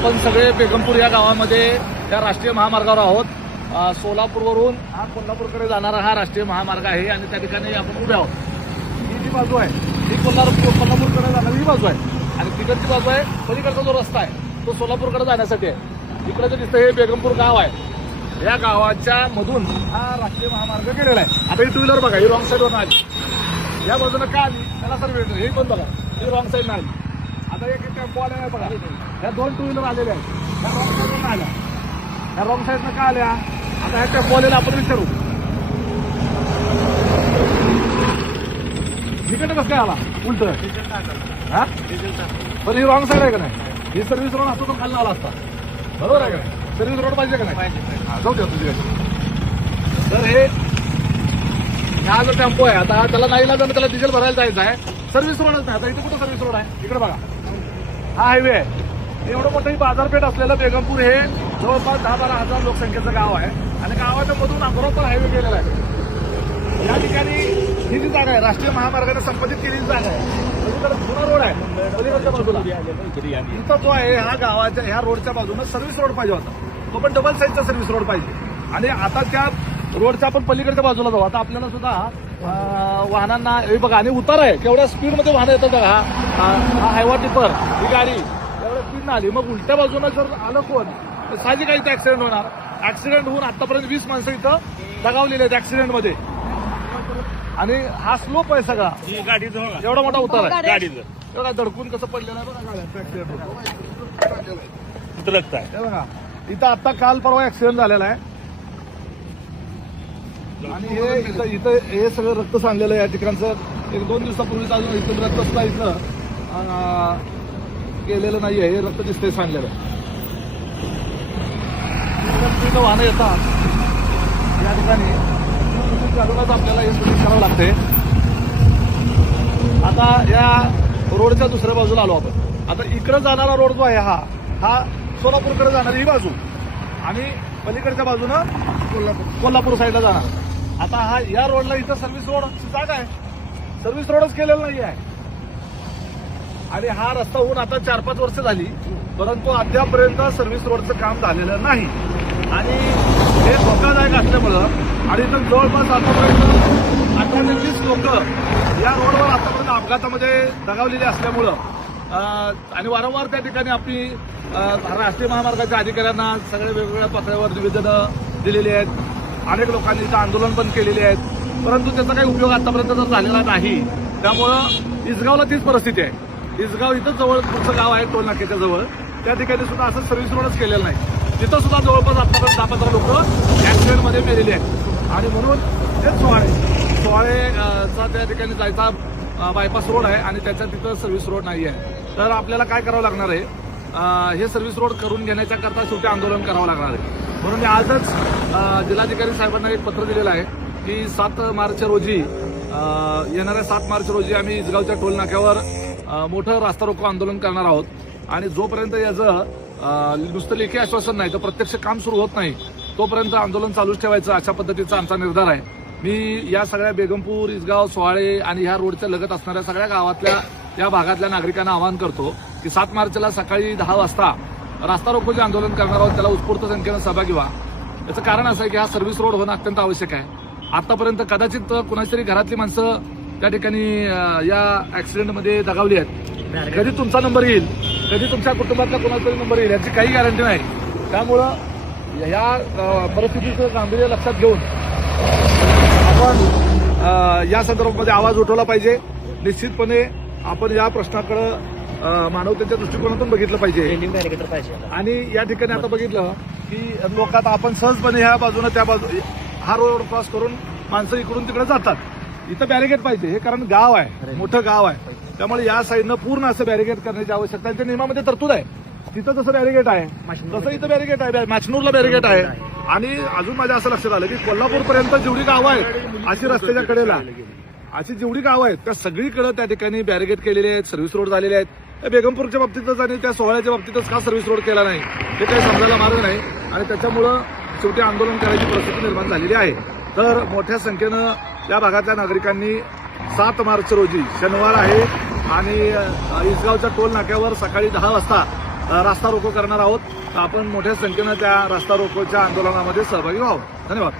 आपण सगळे बेगमपूर या गावामध्ये त्या राष्ट्रीय महामार्गावर आहोत। सोलापूरवरून हा कोल्हापूरकडे जाणारा हा राष्ट्रीय महामार्ग आहे आणि त्या ठिकाणी आपण उभे आहोत। ही जी बाजू आहे ही कोल्हापूरकडे जाणारी ही बाजू आहे आणि तिकडची बाजू आहे पलीकडचा जो रस्ता आहे तो सोलापूरकडे जाण्यासाठी आहे। इकडे जे दिसतं हे बेगमपूर गाव आहे। या गावाच्या मधून हा राष्ट्रीय महामार्ग गेलेला आहे। आता ही टू व्हीलर बघा, ही रॉंग साईडवरून आली, या बाजूला का आली त्याला सर वेळ, हे पण बघा ही रॉंग साईडनं आली। आता एक टेम्पो आलेला आहे बघा, ह्या दोन टू व्हीलर आलेल्या आहेत, ह्या रॉंग साईडनं आल्या, ह्या रॉंग साईडनं का आल्या। आता ह्या टेम्पो आलेला आपण विचारू तिकडे कसं काय आला उलट, हा पण ही रॉंग साईड आहे का नाही, ही सर्व्हिस रोड असतो तो खाल्ला आला असता, बरोबर आहे का नाही? सर्व्हिस रोड पाहिजे का नाही? जाऊ द्या तुझ्याकडे। तर हे हा जो टेम्पो आहे आता त्याला नाही लागलं, त्याला डिझेल भरायला जायचं आहे, सर्व्हिस रोडच नाही। आता इथे कुठं सर्व्हिस रोड आहे, इकडे बघा हा हायवे आहे। एवढं मोठं बाजारपेठ असलेलं बेगमपूर हे जवळपास 10-12 हजार लोकसंख्येचं गाव आहे आणि गावाच्या मधून बरोबर हायवे गेलेला आहे। या ठिकाणी ही जी जागा आहे राष्ट्रीय महामार्गाने संबंधित केलेली जागा आहे, पलीकडे जुना रोड आहे, पलीकडच्या बाजूला इथं जो आहे ह्या गावाच्या ह्या रोडच्या बाजूने सर्व्हिस रोड पाहिजे होता, तो पण डबल साईजचा सर्व्हिस रोड पाहिजे। आणि आता त्या रोडच्या आपण पलीकडच्या बाजूला जाऊ। आता आपल्याला सुद्धा वाहनांना हे बघा आणि उतार आहे, केवढ्या स्पीडमध्ये वाहनं येतात बघा, हा हायवा टिपर ही गाडी एवढ्या स्पीडनं आली, मग उलट्या बाजूनं जर आलं कोण तर साहजिक इथं ऍक्सिडेंट होणार। ऍक्सिडेंट होऊन आतापर्यंत 20 माणसं इथं दगावलेली आहेत ऍक्सिडेंटमध्ये आणि हा स्लोप आहे सगळा, गाडीचा एवढा मोठा उतार आहे गाडीचं, एवढा धडकून कसं पडलेलं आहे बघा गाड्यांचा ऍक्सिडेंट आहे बघा इथं। आता काल परवा ऍक्सिडेंट झालेला आहे आणि हे इथं हे सगळं रक्त सांडलेलं आहे या ठिकाणचं। 1-2 दिवसापूर्वीच अजून इथं रक्त सुद्धा इथं गेलेलं नाहीये, हे रक्त दिसतंय सांडलेलं। वाहनं येतात या ठिकाणी चालूनच आपल्याला हे सुनिश्चित करावं लागते। आता या रोडच्या दुसऱ्या बाजूला आलो आपण। आता इकडे जाणारा रोड जो आहे हा सोलापूरकडे जाणारी ही बाजू आणि पलीकडच्या बाजूनं कोल्हापूर साईडला जाणार। आता हा या रोडला इथं सर्व्हिस रोड जागा आहे, सर्व्हिस रोडच केलेला नाही आहे आणि हा रस्ता होऊन आता 4-5 वर्ष झाली, परंतु अद्यापर्यंत सर्व्हिस रोडचं काम झालेलं नाही आणि हे धोकादायक असल्यामुळं आणि इथं जवळपास आतापर्यंत 18 ते 20 लोक या रोडवर आतापर्यंत अपघातामध्ये दगावलेले असल्यामुळं आणि वारंवार त्या ठिकाणी आपली राष्ट्रीय महामार्गाच्या अधिकाऱ्यांना सगळ्या वेगवेगळ्या पातळीवर निवेदनं दिलेली आहेत, अनेक लोकांनी इथं आंदोलन पण केलेले आहेत, परंतु त्याचा काही उपयोग आतापर्यंत जर झालेला नाही। त्यामुळं इसगावला तीच परिस्थिती आहे। इसगाव इथं जवळ पुढचं गाव आहे टोल नाक्याच्या जवळ, त्या ठिकाणी सुद्धा असं सर्व्हिस रोडच केलेलं नाही, तिथं सुद्धा जवळपास आतापर्यंत 10-15 लोक ऍक्सिडेंटमध्ये मेलेले आहेत आणि म्हणून हे सोहाळेचा त्या ठिकाणी जायचा बायपास रोड आहे आणि त्याच्या तिथं सर्व्हिस रोड नाही आहे। तर आपल्याला काय करावं लागणार आहे, हे सर्व्हिस रोड करून घेण्याच्या करता शेवटी आंदोलन करावं लागणार आहे। म्हणून मी आजच जिल्हाधिकारी साहेबांना एक पत्र दिलेलं आहे की 7 मार्च रोजी येणाऱ्या 7 मार्च रोजी आम्ही इसगावच्या टोल नाक्यावर मोठं रास्ता रोको आंदोलन करणार आहोत आणि जोपर्यंत याचं नुसतं लेखी आश्वासन नाही तर प्रत्यक्ष काम सुरू होत नाही तोपर्यंत आंदोलन चालूच ठेवायचं, अशा पद्धतीचा आमचा निर्धार आहे। मी या सगळ्या बेगमपूर, इसगाव, सोहाळे आणि ह्या रोडच्या लगत असणाऱ्या सगळ्या गावातल्या या भागातल्या नागरिकांना आवाहन करतो की 7 मार्चला सकाळी 10 वाजता रास्ता रोको जे आंदोलन करणार आहोत त्याला उत्स्फूर्त संख्येनं सहभागी व्हा। याचं कारण असं आहे की हा सर्व्हिस रोड होणं अत्यंत आवश्यक आहे। आतापर्यंत कदाचित कुणाची तरी घरातली माणसं त्या ठिकाणी या ऍक्सिडेंटमध्ये दगावली आहेत, कधी तुमचा नंबर येईल, कधी तुमच्या कुटुंबातला कुणाचा तरी नंबर येईल याची काही गॅरंटी नाही। त्यामुळं या परिस्थितीचं गांभीर्य लक्षात घेऊन आपण या संदर्भामध्ये आवाज उठवला पाहिजे। निश्चितपणे आपण या प्रश्नाकडे मानवतेच्या दृष्टिकोनातून बघितलं पाहिजे आणि या ठिकाणी आता बघितलं की लोक आता आपण सहजपणे ह्या बाजूने त्या बाजू हा रोड क्रॉस करून माणसं इकडून तिकडे जातात। इथं बॅरिकेड पाहिजे, हे कारण गाव आहे, मोठं गाव आहे, त्यामुळे या साईडनं पूर्ण असं बॅरिकेड करण्याची आवश्यकता आहे। त्या नियमामध्ये तरतूद आहे, तिथं जसं बॅरिकेड आहे तसं इथं बॅरिकेड आहे, माचनूरला बॅरिकेड आहे आणि अजून माझ्या असं लक्षात आलं की कोल्हापूरपर्यंत जेवढी गावं आहेत अशी रस्त्याच्या कडेला अशी जेवढी गावं आहेत त्या सगळीकडे त्या ठिकाणी बॅरिकेड केलेले आहेत, सर्व्हिस रोड झालेले आहेत। बेगमपूरच्या बाबतीतच आणि त्या सोहळ्याच्या बाबतीतच का सर्व्हिस रोड केला नाही हे काही समजायला मार्ग नाही आणि त्याच्यामुळं शेवटी आंदोलन करायची परिस्थिती निर्माण झालेली आहे। तर मोठ्या संख्येनं या भागातल्या नागरिकांनी 7 मार्च रोजी शनिवार आहे आणि इसगावच्या टोल नाक्यावर सकाळी 10 वाजता रास्ता रोको करणार आहोत. तर आपण मोठ्या संख्येनं त्या रास्ता रोकोच्या आंदोलनामध्ये सहभागी व्हावं. धन्यवाद.